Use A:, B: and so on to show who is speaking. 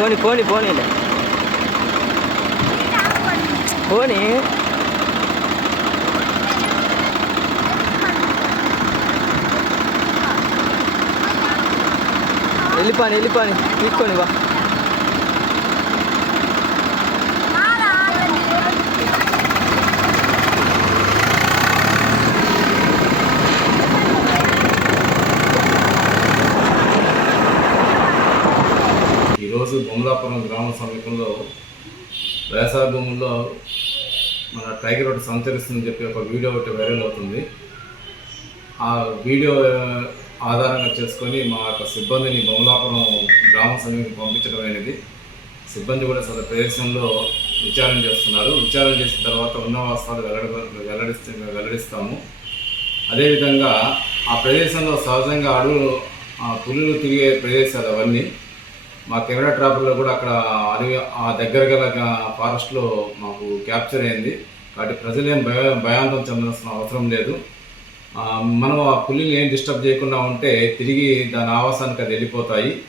A: పోని పోని పోనీలే పోని. వెళ్ళిపోని వెళ్ళిపోని. తీసుకొని బా
B: ఈరోజు బొమ్మలాపురం గ్రామ సమీపంలో వ్యవసాయ భూముల్లో మన టైగర్ ఒకటి సంచరిస్తుందని చెప్పి ఒక వీడియో ఒకటి వైరల్ అవుతుంది. ఆ వీడియో ఆధారంగా చేసుకొని మా యొక్క సిబ్బందిని బొమ్మలాపురం గ్రామ సమీపం పంపించడం అనేది సిబ్బంది కూడా సదరు ప్రదేశంలో విచారణ చేస్తున్నారు. విచారణ చేసిన తర్వాత ఉన్న వాస్తవాలు వెల్లడి వెల్లడిస్తే వెల్లడిస్తాము. అదేవిధంగా ఆ ప్రదేశంలో సహజంగా అడవులు ఆ పులులు తిరిగే ప్రదేశాలు అవన్నీ మా కెమెరా ట్రాపుల్లో కూడా అక్కడ అడవి ఆ దగ్గర గల ఫారెస్ట్లో మాకు క్యాప్చర్ అయింది. కాబట్టి ప్రజలేం భయ భయాంతం చెందాల్సిన అవసరం లేదు. మనం ఆ పులిని ఏం డిస్టర్బ్ చేయకుండా ఉంటే తిరిగి దాని ఆవాసానికి అది వెళ్ళిపోతాయి.